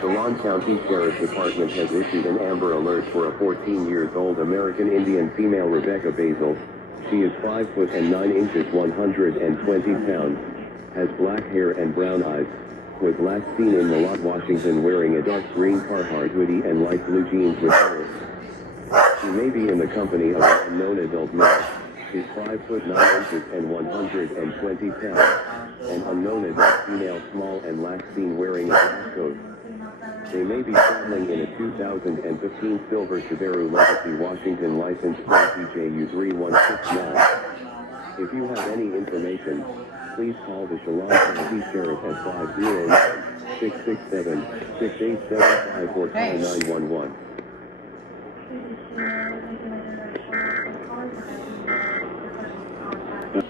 Chelan County Sheriff Department has issued an Amber Alert for a 14-year-old American Indian female Rebecca Basil. She is 5 foot and 9 inches 120 pounds, has black hair and brown eyes, was last seen in Millot, Washington wearing a dark green Carhartt hoodie and light blue jeans with holes. She may be in the company of an unknown adult male, is 5 foot 9 inches and 120 pounds, an unknown adult female small and last seen wearing a black coat. They may be traveling in a 2015 silver Subaru Legacy Washington license plate PJU 3169. If you have any information, please call the Chelan County Sheriff at 509-667-6875 or call 911.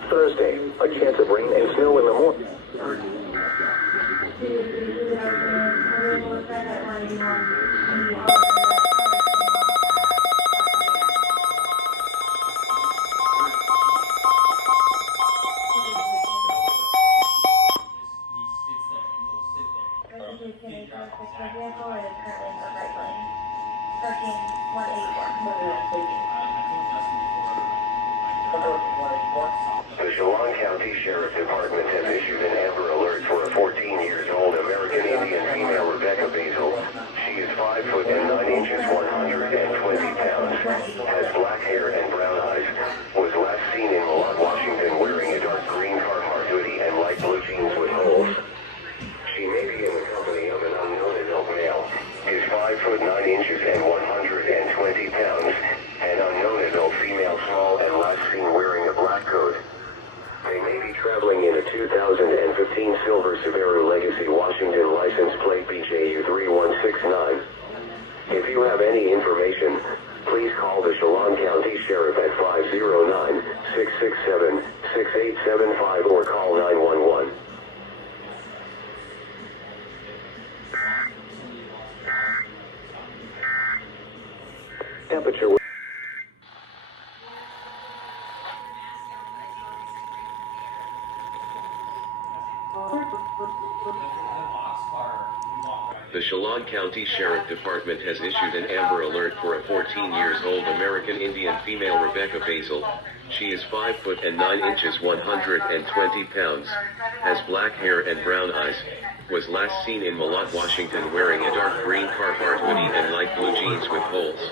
Thursday, a chance of rain and snow in the morning. The Chelan County Sheriff Department has issued an Amber Alert for a 14-year-old American Indian female Rebecca Basil. She is 5 foot and 9 inches 120 pounds, has black hair and brown eyes, was last seen in Millot, Washington wearing a dark green Carhartt hoodie and light blue jeans with holes. She may be in the company of an unknown adult male, is 5 foot 9 inches and 120 pounds, an unknown adult female small and last seen wearing a black coat. They may be traveling in a 2015 silver Subaru Legacy Washington license plate BJU 3169. If you have any information, please call the Chelan County Sheriff at 509-667-6875 or call 911. Temperature. The Chelan County Sheriff Department has issued an Amber Alert for a 14-year-old American Indian female Rebecca Basil. She is 5 foot and 9 inches 120 pounds, has black hair and brown eyes, was last seen in Millot, Washington wearing a dark green Carhartt hoodie and light blue jeans with holes.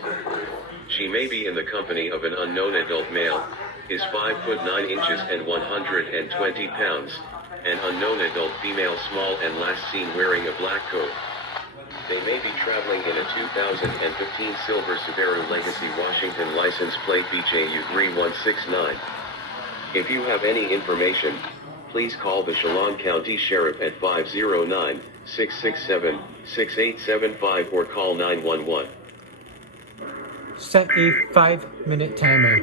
She may be in the company of an unknown adult male, is 5 foot 9 inches and 120 pounds, an unknown adult female small and last seen wearing a black coat. They may be traveling in a 2015 silver Subaru Legacy Washington license plate BJU 3169. If you have any information, please call the Chelan County Sheriff at 509-667-6875 or call 911. Set a 5-minute timer.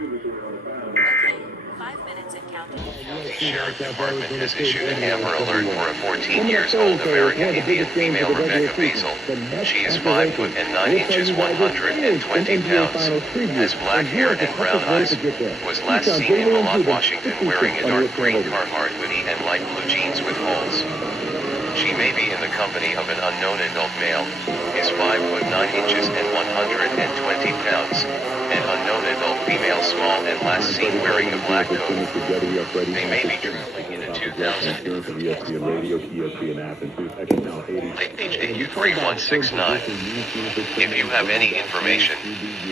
The Sheriff Department has issued an Amber Alert for a 14-year-old American Indian female Rebecca Basil. She is 5 foot and 9 inches 120 pounds, has black hair and brown eyes, was last seen in Millot, Washington wearing a dark green Carhartt hoodie and light blue jeans with holes. She may be in the company of an unknown adult male, is 5 foot 9 inches and 120 pounds, an unknown adult female small and last seen wearing a black coat. They may be traveling in a 2000 ESPN radio, ESPN app, and PJU 3169. If you have any information,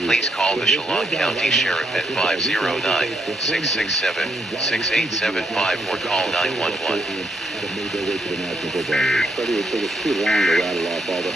please call the Chelan County Sheriff at 509-667-6875 or call 911. But it would take us too long to rattle off all the